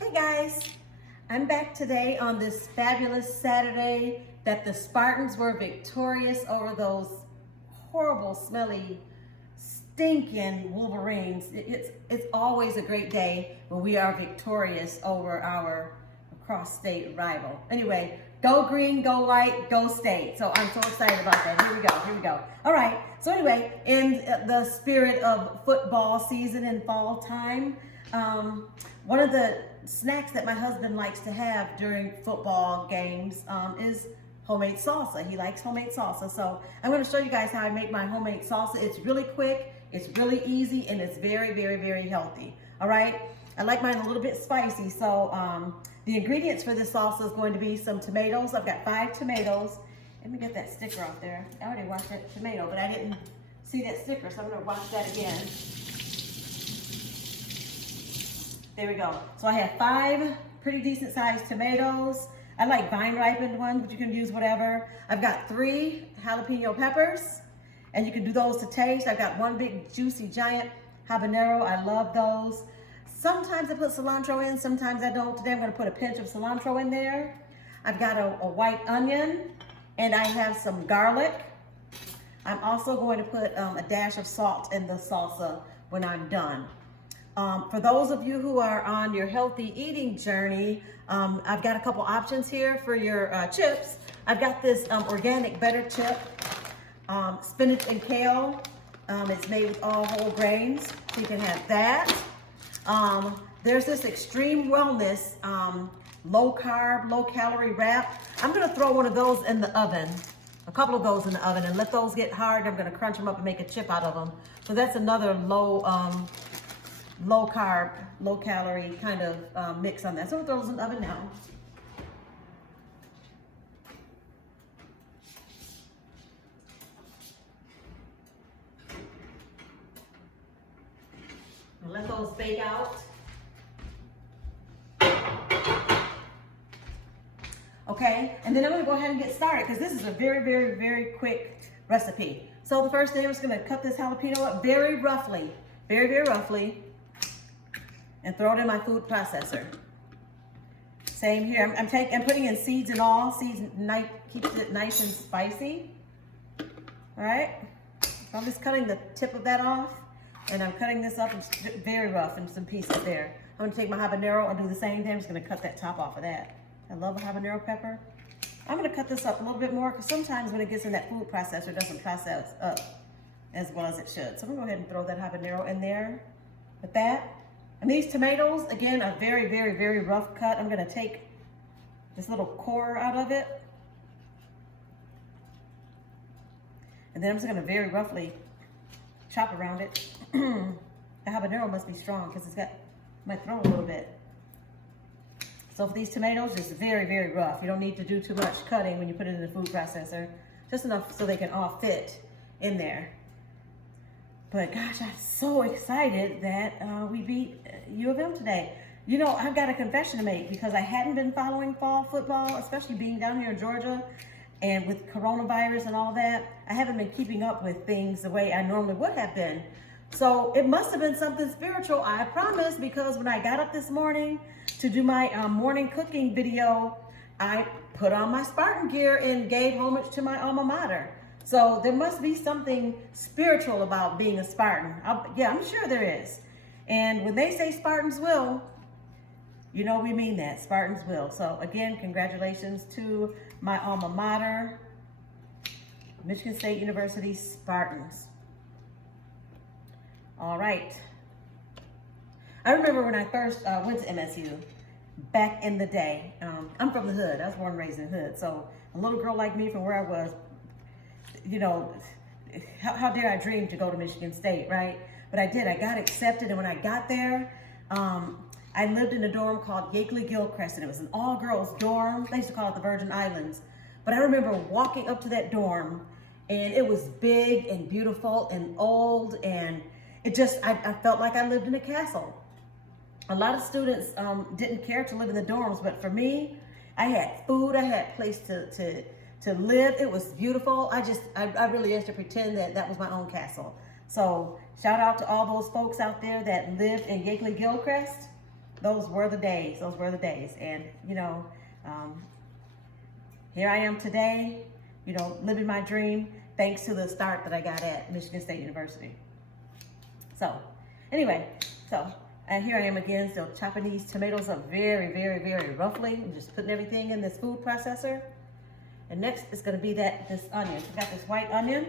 Hey guys, I'm back today on this fabulous Saturday that the Spartans were victorious over those horrible, smelly, stinking Wolverines. It's always a great day when we are victorious over our cross-state rival. Anyway, go green, go white, go state. So I'm so excited about that. Here we go. All right, so anyway, in the spirit of football season and fall time, one of the snacks that my husband likes to have during football games is homemade salsa. He likes homemade salsa. So I'm going to show you guys how I make my homemade salsa. It's really quick, it's really easy, and it's very, very, very healthy. All right. I like mine a little bit spicy. So the ingredients for this salsa is going to be some tomatoes. I've got 5 tomatoes. Let me get that sticker off there. I already washed that tomato, but I didn't see that sticker, so I'm going to wash that again. There we go. So I have 5 pretty decent sized tomatoes. I like vine ripened ones, but you can use whatever. I've got 3 jalapeno peppers, and you can do those to taste. I've got 1 big juicy giant habanero. I love those. Sometimes I put cilantro in, sometimes I don't. Today I'm going to put a pinch of cilantro in there. I've got a white onion, and I have some garlic. I'm also going to put a dash of salt in the salsa when I'm done. For those of you who are on your healthy eating journey, I've got a couple options here for your chips. I've got this organic better chip, spinach and kale. It's made with all whole grains, so you can have that. There's this extreme wellness, low carb, low calorie wrap. I'm gonna throw one of those in the oven, a couple of those in the oven, and let those get hard. I'm gonna crunch them up and make a chip out of them. So that's another low carb, low calorie kind of mix on that. So we'll throw those in the oven now. And let those bake out. Okay, and then I'm gonna go ahead and get started because this is a very, very, very quick recipe. So the first thing, I'm just gonna cut this jalapeno up very roughly, very, very roughly, and throw it in my food processor. Same here. I'm putting in seeds and all. Seeds keeps it nice and spicy. All right. So I'm just cutting the tip of that off, and I'm cutting this up very rough in some pieces there. I'm gonna take my habanero and do the same thing. I'm just gonna cut that top off of that. I love a habanero pepper. I'm gonna cut this up a little bit more because sometimes when it gets in that food processor, it doesn't process up as well as it should. So I'm gonna go ahead and throw that habanero in there with that. And these tomatoes, again, a very, very, very rough cut. I'm gonna take this little core out of it. And then I'm just gonna very roughly chop around it. The habanero must be strong because it's got my throat a little bit. So for these tomatoes, just very, very rough. You don't need to do too much cutting when you put it in the food processor. Just enough so they can all fit in there. But gosh, I'm so excited that we beat U of M today. You know, I've got a confession to make because I hadn't been following fall football, especially being down here in Georgia, and with coronavirus and all that, I haven't been keeping up with things the way I normally would have been. So it must have been something spiritual, I promise, because when I got up this morning to do my morning cooking video, I put on my Spartan gear and gave homage to my alma mater. So there must be something spiritual about being a Spartan. Yeah, I'm sure there is. And when they say Spartans will, you know we mean that, Spartans will. So again, congratulations to my alma mater, Michigan State University Spartans. All right. I remember when I first went to MSU back in the day. I'm from the hood. I was born and raised in the hood. So a little girl like me from where I was, you know, how dare I dream to go to Michigan State, right? But I did. I got accepted, and when I got there, I lived in a dorm called Yakeley-Gilchrist, and it was an all-girls dorm. They used to call it the Virgin Islands. But I remember walking up to that dorm, and it was big and beautiful and old, and it just, I felt like I lived in a castle. A lot of students didn't care to live in the dorms, but for me, I had food, I had a place to live. It was beautiful. I really used to pretend that that was my own castle. So shout out to all those folks out there that lived in Yakeley-Gilchrist. those were the days. Those were the days. And, you know, here I am today, you know, living my dream thanks to the start that I got at Michigan State University. So, anyway, and here I am again, still chopping these tomatoes up very, very, very roughly. I'm just putting everything in this food processor. And next is going to be this onion. I got this white onion.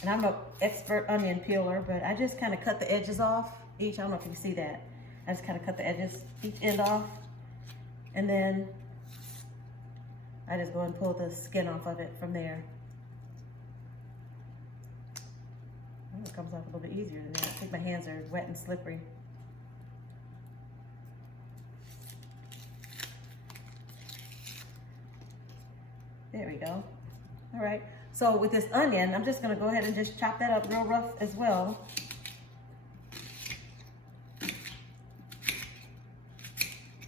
And I'm an expert onion peeler, but I just kind of cut the edges off each. I don't know if you can see that. I just kind of cut the edges, each end off. And then I just go and pull the skin off of it from there. Oh, it comes off a little bit easier than that. I think my hands are wet and slippery. There we go. All right. So with this onion, I'm just going to go ahead and just chop that up real rough as well.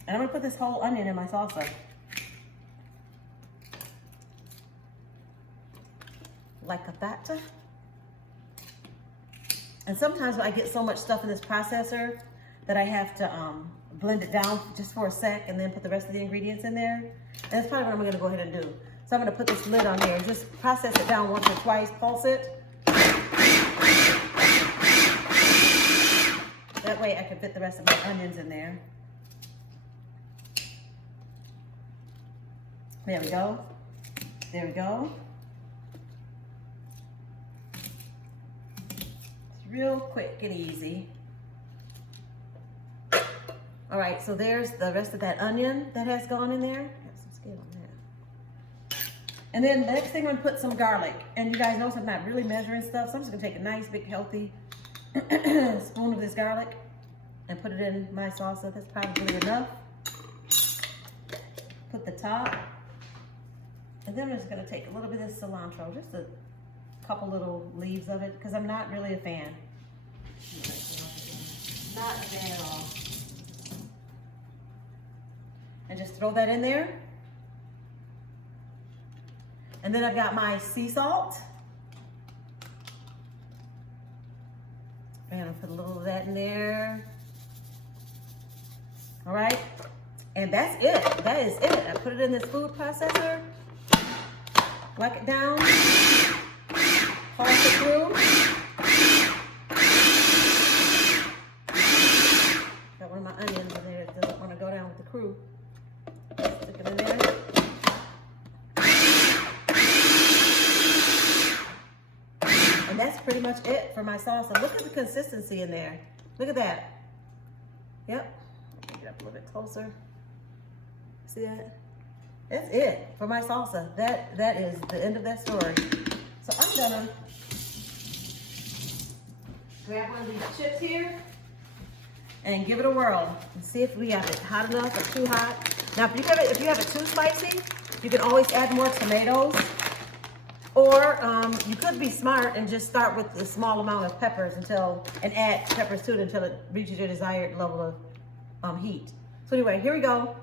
And I'm going to put this whole onion in my salsa. Like that. And sometimes I get so much stuff in this processor that I have to blend it down just for a sec and then put the rest of the ingredients in there. And that's probably what I'm going to go ahead and do. So I'm going to put this lid on here and just process it down once or twice, pulse it. That way I can fit the rest of my onions in there. There we go. There we go. It's real quick and easy. All right, so there's the rest of that onion that has gone in there. I have some skin on that. And then the next thing, I'm gonna put some garlic. And you guys notice I'm not really measuring stuff, so I'm just gonna take a nice, big, healthy spoon of this garlic and put it in my salsa. That's probably enough. Put the top. And then I'm just gonna take a little bit of cilantro, just a couple little leaves of it, because I'm not really a fan. Not a fan at all. And just throw that in there. And then I've got my sea salt. And I'll put a little of that in there. All right. And that's it. That is it. I put it in this food processor. Whack it down. Pulse it through. Got one of my onions in there that doesn't want to go down with the crew. Stick it in there. And that's pretty much it for my salsa. Look at the consistency in there. Look at that. Yep. Get up a little bit closer. See that? That's it for my salsa. That is the end of that story. So I'm gonna grab one of these chips here and give it a whirl and see if we have it hot enough or too hot. Now, if you have it too spicy, you can always add more tomatoes. Or you could be smart and just start with a small amount of peppers and add peppers to it until it reaches your desired level of heat. So anyway, here we go.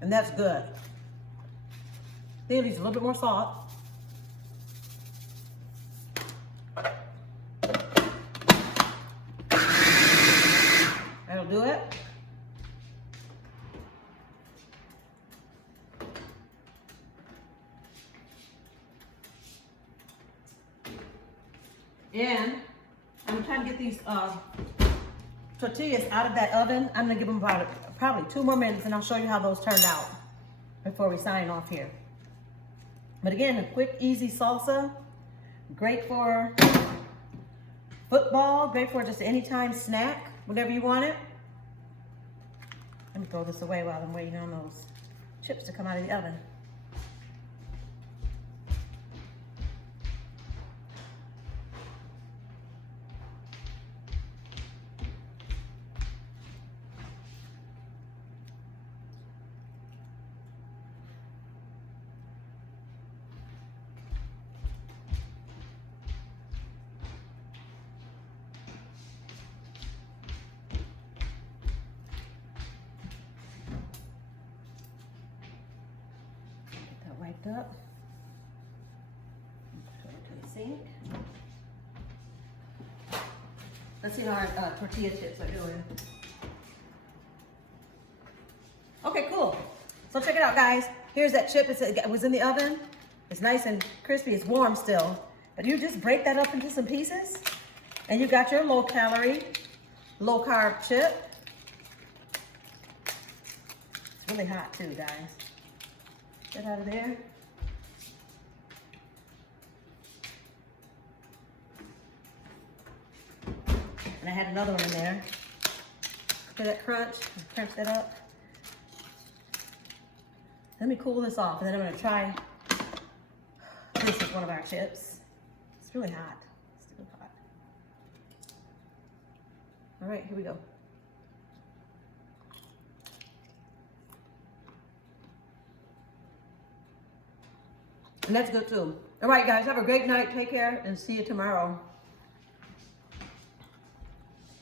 And that's good. Then it needs a little bit more salt. That'll do it. And I'm trying to get these tortillas out of that oven. I'm gonna give them probably 2 more minutes and I'll show you how those turned out before we sign off here. But again, a quick, easy salsa. Great for football, great for just anytime snack, whatever you want it. Let me throw this away while I'm waiting on those chips to come out of the oven. Up. sink. Let's see how our tortilla chips are doing. Okay, cool. So check it out, guys. Here's that chip. It was in the oven. It's nice and crispy. It's warm still. But you just break that up into some pieces, and you got your low-calorie, low-carb chip. It's really hot too, guys. Get out of there. And I had another one in there. Hear that crunch? Crunch that up. Let me cool this off, and then I'm gonna try this with one of our chips. It's really hot. It's really hot. All right, here we go. And that's good too. All right, guys, have a great night. Take care and see you tomorrow.